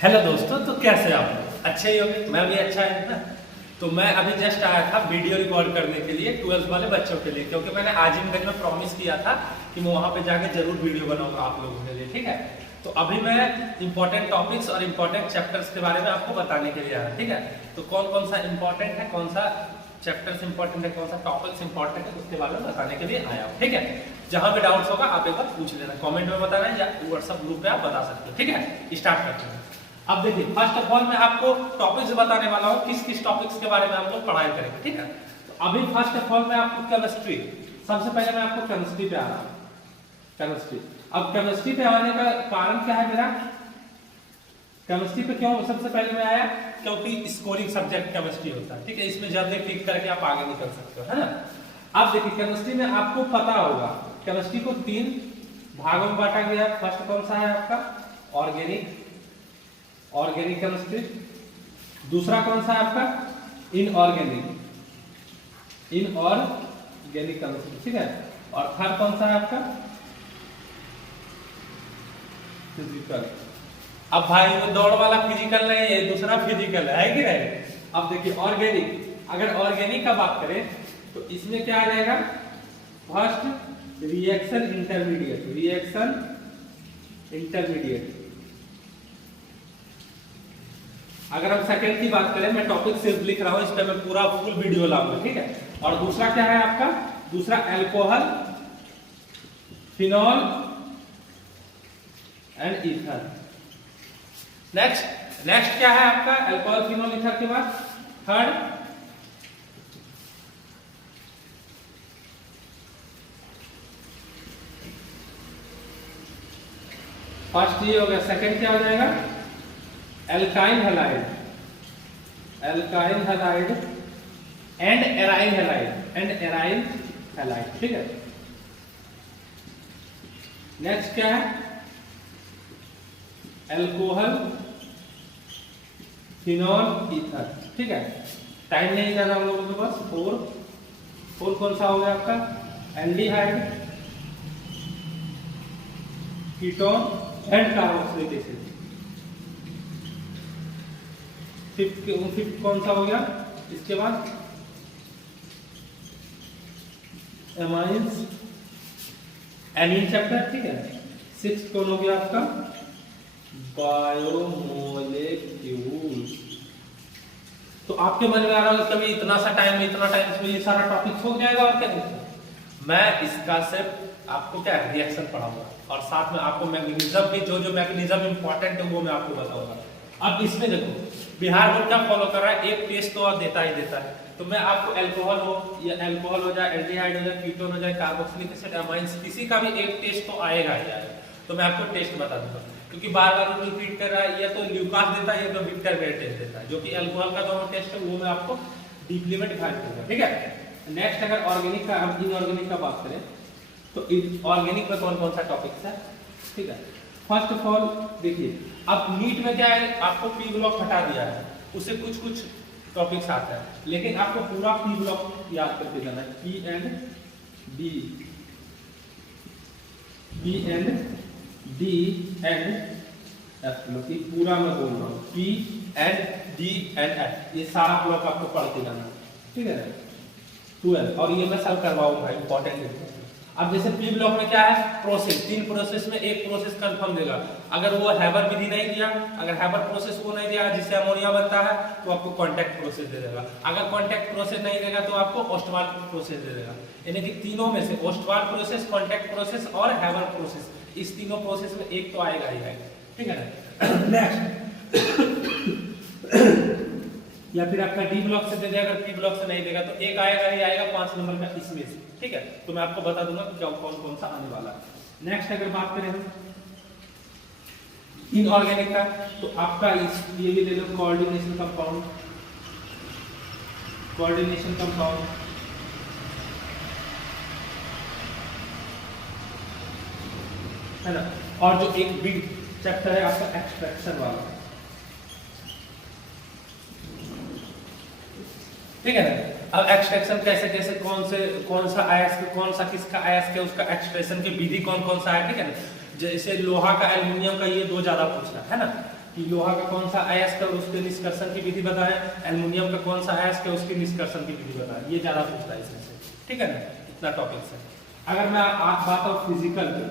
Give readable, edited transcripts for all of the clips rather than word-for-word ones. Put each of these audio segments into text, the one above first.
Hello दोस्तों, तो कैसे आप लोग? अच्छे ही होंगे। मैं भी अच्छा है ना। तो मैं अभी जस्ट आया था वीडियो रिकॉर्ड करने के लिए 12th वाले बच्चों के लिए, क्योंकि मैंने आजिमगंज में प्रॉमिस किया था कि मैं वहां पे जाके जरूर वीडियो बनाऊंगा आप लोगों के लिए। ठीक है, तो अभी मैं इंपॉर्टेंट टॉपिक्स और इंपॉर्टेंट चैप्टर्स के बारे में आपको बताने के लिए आया। ठीक है, तो कौन कौन सा इंपॉर्टेंट है, कौन सा चैप्टर्स इंपॉर्टेंट है, कौन सा टॉपिक्स इंपॉर्टेंट है, उसके बारे में बताने के लिए आया हूँ। ठीक है, जहां पे डाउट्स होगा आप एक बार पूछ लेना, कमेंट में बताना या व्हाट्सएप ग्रुप पे आप बता सकते हो। ठीक है, स्टार्ट करते हैं। अब देखिए, फर्स्ट ऑफ ऑल मैं आपको टॉपिक्स बताने वाला हूँ, किस किस टॉपिक्स के बारे में हम लोग पढ़ाई करेंगे। ठीक है, तो अभी फर्स्ट ऑफ ऑल मैं आपको केमिस्ट्री, सबसे पहले मैं आपको केमिस्ट्री पे आ रहा हूँ। केमिस्ट्री, अब केमिस्ट्री पे आने का कारण क्या है मेरा? केमिस्ट्री पे क्यों सबसे पहले मैं आया? क्योंकि स्कोरिंग सब्जेक्ट केमिस्ट्री होता है। ठीक है, इसमें जल्दी टिक करके आप आगे निकल सकते हो, है ना। अब देखिए, केमिस्ट्री में आपको पता होगा केमिस्ट्री को 3 भागों में बांटा गया है। फर्स्ट कौन सा है आपका? Organic chemistry. दूसरा कौन सा है आपका? Inorganic chemistry. ठीक है, और थर्ड कौन सा है आपका? फिजिकल। अब भाई वो दौड़ वाला फिजिकल नहीं है, दूसरा फिजिकल है कि नहीं? अब देखिए ऑर्गेनिक, अगर ऑर्गेनिक का बात करें तो इसमें क्या आ जाएगा? First reaction intermediate. अगर हम सेकंड की बात करें, मैं टॉपिक सिर्फ लिख रहा हूं, इस पे मैं पूरा फुल वीडियो लाऊंगा। ठीक है, और दूसरा क्या है आपका? दूसरा alcohol, phenol and ether. Next क्या है आपका? अल्कोहल, फिनॉल, ईथर के बाद थर्ड फर्स्ट ये हो गया। सेकंड क्या हो जाएगा? Alkyne halide and aryl halide. ठीक है, नेक्स्ट क्या है? Alcohol, phenol, ether. ठीक है, टाइम नहीं जाना हम लोगों के पास। फोर कौन सा हो गया आपका? Aldehyde, ketone and carboxylic acid. Fifth कौन सा हो गया? इसके बाद एमाइंस, एमीन चैप्टर। ठीक है, सिक्स्थ कौन हो गया आपका? बायोमोलेक्यूल्स। तो आपके मन में आ रहा है कभी इतना टाइम इसमें ये सारा टॉपिक हो जाएगा और क्या? मैं इसका सिर्फ आपको क्या रिएक्शन पढ़ाऊंगा और साथ में आपको मैग्नीशियम भी, जो मैग्नीशियम इंपॉर्टेंट है वो मैं आपको बताऊंगा। अब इसमें देखो, बिहार बोर्ड क्या फॉलो कर रहा है? एक टेस्ट तो देता है। तो मैं आपको अल्कोहल हो जाए, एल्डिहाइड हो जाए, कीटोन हो जाए, कार्बोक्सिलिक एसिड, अमाइंस, किसी का भी एक टेस्ट तो आएगा ही आएगा। तो मैं आपको टेस्ट बता दूंगा, क्योंकि बार बार रिपीट कर रहा है, या तो ल्यूकास देता है या तो विक्टर वेट टेस्ट देता है, जो कि अल्कोहल का दोनों टेस्ट है वो मैं आपको डीपली में डिफाइन करूंगा। ठीक है, नेक्स्ट अगर ऑर्गेनिक का, हम इनऑर्गेनिक का बात करें तो ऑर्गेनिक में कौन कौन सा टॉपिक्स है? ठीक है, फर्स्ट ऑफ ऑल देखिए, अब नीट में क्या है, आपको पी ब्लॉक हटा दिया है, उससे कुछ टॉपिक्स आता है, लेकिन आपको पूरा पी ब्लॉक याद करके जाना है। P and D and F, पूरा मैं बोल रहा हूँ, P and D and F, ये सारा ब्लॉक आपको पढ़ के जाना है। ठीक है, 12, और ये मैं सब करवाऊंगा, इंपॉर्टेंट। अब जैसे पी ब्लॉक में क्या है? प्रोसेस, 3 प्रोसेस में एक प्रोसेस कंफर्म देगा। अगर वो हैबर विधि नहीं दिया, अगर हैबर प्रोसेस वो नहीं दिया जिससे अमोनिया बनता है, तो आपको कॉन्टैक्ट प्रोसेस दे देगा। अगर कॉन्टैक्ट प्रोसेस नहीं देगा तो आपको ओस्टवाल प्रोसेस दे देगा। यानी कि तीनों में से ओस्टवाल प्रोसेस, कॉन्टैक्ट प्रोसेस और हैबर प्रोसेस, इस तीनों प्रोसेस में एक तो आएगा ही आएगा। ठीक है ना। नेक्स्ट या फिर आपका डी ब्लॉक से दे देगा, अगर पी ब्लॉक से नहीं देगा तो एक आएगा ही आएगा 5 नंबर का इसमें से। ठीक है, तो मैं आपको बता दूंगा क्या कौन सा आने वाला है। नेक्स्ट अगर बात करें हम इनऑर्गेनिक का, तो आपका ये भी ले लो, कोऑर्डिनेशन कंपाउंड, है ना। और जो एक बिग चैप्टर है आपका एक्सट्रैक्शन वाला। ठीक है ना। अब एक्सट्रैक्शन कैसे कौन सा अयस्क, कौन सा किसका अयस्क है, उसका एक्सट्रैक्शन की विधि कौन सा है। ठीक है ना, जैसे लोहा का, एल्युमिनियम का, ये 2 ज्यादा पूछना है ना, कि लोहा का कौन सा अयस्क है और उसके निष्कर्षण की विधि बताएं, एल्युमिनियम का कौन सा अयस्क है उसकी निष्कर्षण की विधि बताएं। ये ज्यादा पूछता है इसमें से, ठीक है ना, इतना टॉपिक है। अगर मैं बात और फिजिकल की,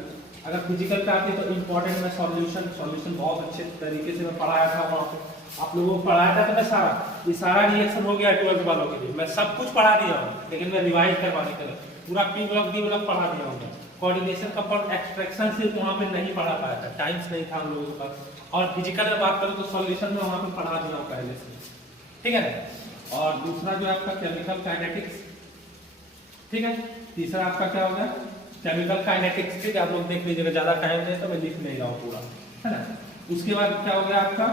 अगर फिजिकल पे आती है तो इंपॉर्टेंट में सॉल्यूशन बहुत अच्छे तरीके से मैं पढ़ाया था वहाँ पे, आप लोगों को पढ़ाया था। तो मैं सारा रिएक्शन हो गया 12th वालों के लिए, मैं सब कुछ पढ़ा दिया हूँ, लेकिन मैं रिवाइज करवाने के लिए पूरा पी ब्लॉक डी ब्लॉक पढ़ा दिया हूँ। कोऑर्डिनेशन का पार्ट एक्सट्रैक्शन सिर्फ वहाँ पे नहीं पढ़ा पाया था, टाइम्स नहीं था हम लोगों के पास। और फिजिकल में बात करूँ तो सॉल्यूशन में वहाँ पे पढ़ा दिया हूँ पहले से, ठीक है ना। और दूसरा जो आपका केमिकल काइनेटिक्स, ठीक है। तीसरा आपका क्या होगा, केमिकल काइनेटिक्स, ठीक है, आप लोग देख लीजिएगा, ज्यादा टाइम नहीं तो मैं लिख नहीं रहा हूँ पूरा, है ना। उसके बाद क्या हो गया आपका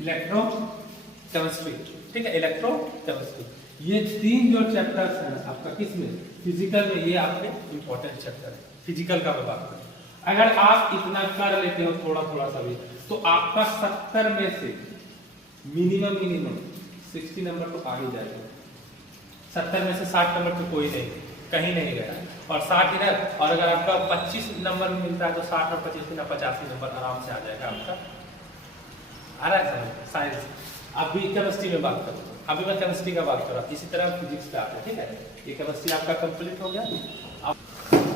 इलेक्ट्रोकेमिस्ट्री, ठीक है, इलेक्ट्रोकेमिस्ट्री। ये 3 जो चैप्टर्स हैं आपका किसमें, फिजिकल में, ये आपके इंपॉर्टेंट चैप्टर है। फिजिकल का मैं बात करूं, अगर आप इतना कर लेते हो थोड़ा थोड़ा सा भी, तो आपका 70 में से मिनिमम 60 नंबर तो आ ही जाएगा। 70 में से 60 नंबर तो कोई नहीं, कहीं नहीं गया, और 60 इधर, और अगर आपका 25 नंबर में मिलता है तो 60 और 25 ना 85 नंबर आराम से आ जाएगा आपका। आ रहा है समझ, साइंस। अभी केमिस्ट्री में बात करूँ, अभी मैं केमिस्ट्री का बात कर रहा हूँ, इसी तरह फिजिक्स पे आते हैं, ठीक है। ये केमिस्ट्री आपका कंप्लीट हो गया, अब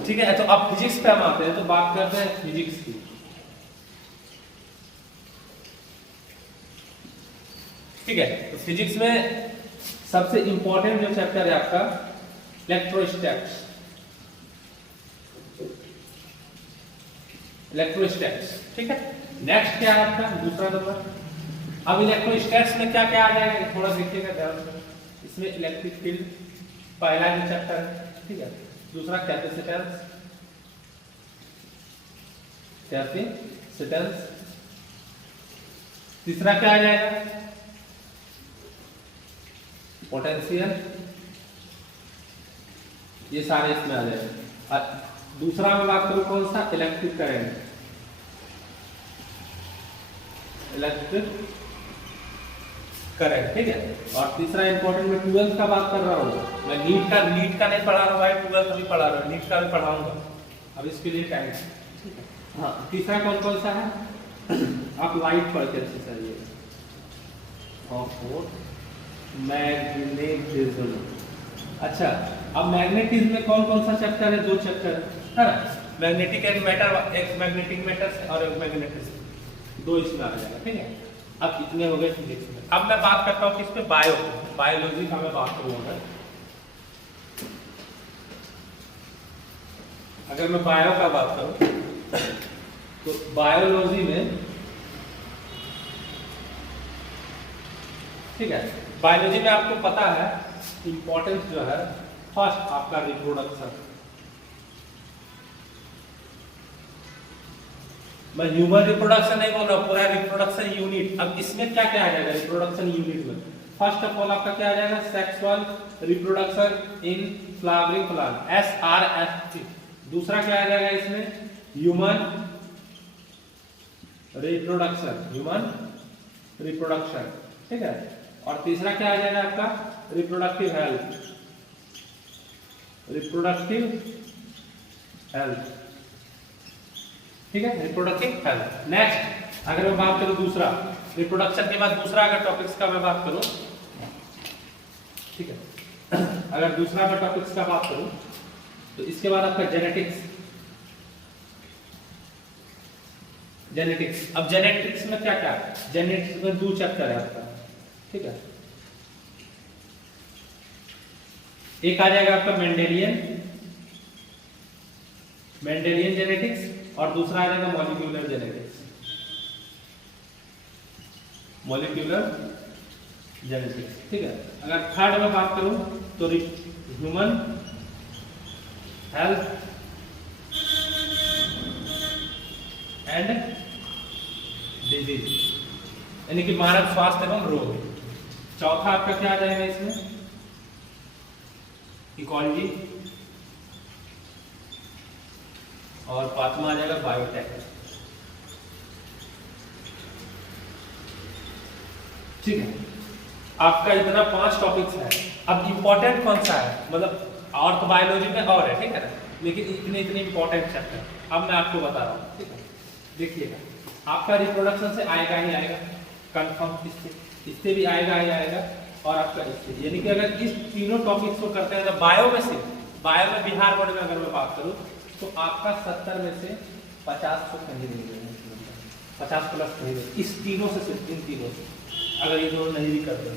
ठीक है। तो अब फिजिक्स पे हम आते हैं, तो बात करते हैं फिजिक्स की, ठीक है। तो फिजिक्स में सबसे इंपॉर्टेंट जो चैप्टर है आपका इलेक्ट्रोस्टैटिक्स, ठीक है। नेक्स्ट क्या है आपका दूसरा नंबर। अब इलेक्ट्रोस्टैटिक्स में क्या क्या आ जाएगा थोड़ा देखिएगा ध्यान से। इसमें इलेक्ट्रिक फील्ड पहला जो चैप्टर है, ठीक है। दूसरा कैपेसिटेंस, तीसरा क्या आ जाएगा पोटेंशियल, ये सारे इसमें आ जाएंगे। दूसरा मैं बात करूं कौन सा, इलेक्ट्रिक करंट, ठीक है। और तीसरा इंपॉर्टेंट मैं 12th का बात कर रहा हूँ, मैं नीट का नहीं पढ़ा रहा हूँ भाई, 12th अभी पढ़ा रहा हूँ, नीट का भी पढ़ाऊंगा, अब इसके लिए टाइम है, ठीक है। हाँ, तीसरा कौन सा है, आप लाइट पढ़ के अच्छे से और मैग्नेटिज्म। अच्छा, अब मैग्नेटिज्म में कौन सा चैप्टर है, 2 चैप्टर है ना, मैग्नेटिक एंड मैटर, एक मैग्नेटिक मैटर और एक मैग्नेटिज्म, 2 इसमें आ जाएगा, ठीक है। अब इतने हो गए फिजिक्स में। अब मैं बात करता हूँ किस पे, बायोलॉजी का मैं बात करूँगा। अगर मैं बायो का बात करूँ तो बायोलॉजी में, ठीक है, बायोलॉजी में आपको पता है इंपॉर्टेंस जो है, फर्स्ट आपका रिप्रोडक्शन। मैं ह्यूमन रिप्रोडक्शन नहीं बोल रहा हूँ, पूरा रिप्रोडक्शन यूनिट। अब इसमें क्या क्या आ जाएगा रिप्रोडक्शन यूनिट में, फर्स्ट ऑफ ऑल आपका क्या आ जाएगा, sexual reproduction in flowering plant, SRFP। दूसरा क्या आ जाएगा इसमें, ह्यूमन रिप्रोडक्शन, ठीक है। और तीसरा क्या आ जाएगा आपका, रिप्रोडक्टिव हेल्थ, ठीक है, रिप्रोडक्टिव हेल्थ। नेक्स्ट अगर मैं बात करूं दूसरा, रिप्रोडक्शन के बाद दूसरा अगर टॉपिक्स का मैं बात करूं, ठीक है, अगर दूसरा मैं टॉपिक्स का बात करूं तो इसके बाद आपका जेनेटिक्स। अब जेनेटिक्स में क्या क्या, जेनेटिक्स में 2 चैप्टर है आपका, ठीक है। एक आ जाएगा आपका मेंडेलियन जेनेटिक्स, और दूसरा आ जाएगा मॉलिक्यूलर जेनेटिक्स, ठीक है। अगर थर्ड में बात करूं तो ह्यूमन हेल्थ एंड डिजीज, यानी कि मानव स्वास्थ्य एवं रोग। चौथा आपका क्या आ जाएगा इसमें, इकोलॉजी, और पांचवा आ जाएगा बायोटेक, ठीक है। आपका इतना 5 टॉपिक्स है। अब इंपॉर्टेंट कौन सा है, मतलब और तो बायोलॉजी में और है, ठीक है ना, लेकिन इतने इंपॉर्टेंट चैप्टर अब मैं आपको बता रहा हूँ, ठीक है। देखिएगा आपका रिप्रोडक्शन से आएगा ही आएगा, कंफर्म। इससे भी आएगा ही आएगा, और आपका इससे, यानी कि अगर इस तीनों टॉपिक्स को करते हैं तो बायो में से, बायो में बिहार बोर्ड में अगर मैं बात करूँ तो आपका 70 में से 50 को कहीं नहीं देंगे, 50 प्लस कहीं देंगे, इस तीनों से, सिर्फ इन तीनों से, अगर ये दोनों नहीं भी करते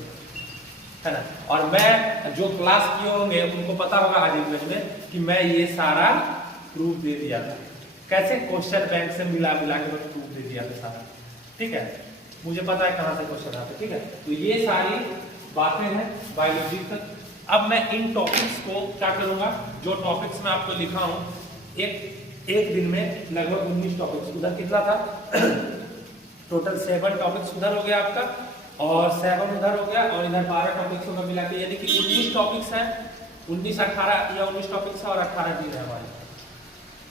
है ना। और मैं जो क्लास किए होंगे उनको पता होगा आज इमेज में कि मैं ये सारा प्रूफ दे दिया था, कैसे क्वेश्चन बैंक से मिला मिला के मैंने प्रूफ दे दिया था सारा, ठीक है। मुझे पता है कहाँ से क्वेश्चन आते, ठीक है। तो ये सारी बातें हैं बायोलॉजी तक। अब मैं इन टॉपिक्स को क्या करूंगा, जो टॉपिक्स मैं आपको लिखा हूँ, एक दिन में लगभग 19 टॉपिक्स, उधर कितना था टोटल 7 टॉपिक्स उधर हो गया आपका, और 7 उधर हो गया, और इधर 12 टॉपिक्स होगा मिला के, यानी कि 19 टॉपिक्स है, 19 18 या 19 टॉपिक्स है, और 18 दिन है हमारे,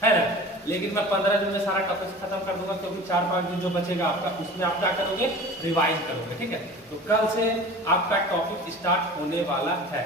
है ना। लेकिन मैं 15 दिन में सारा टॉपिक्स खत्म कर दूंगा, क्योंकि 4-5 दिन जो बचेगा आपका, उसमें आप क्या करोगे, रिवाइज करोगे, ठीक है। तो कल से आपका टॉपिक स्टार्ट होने वाला है।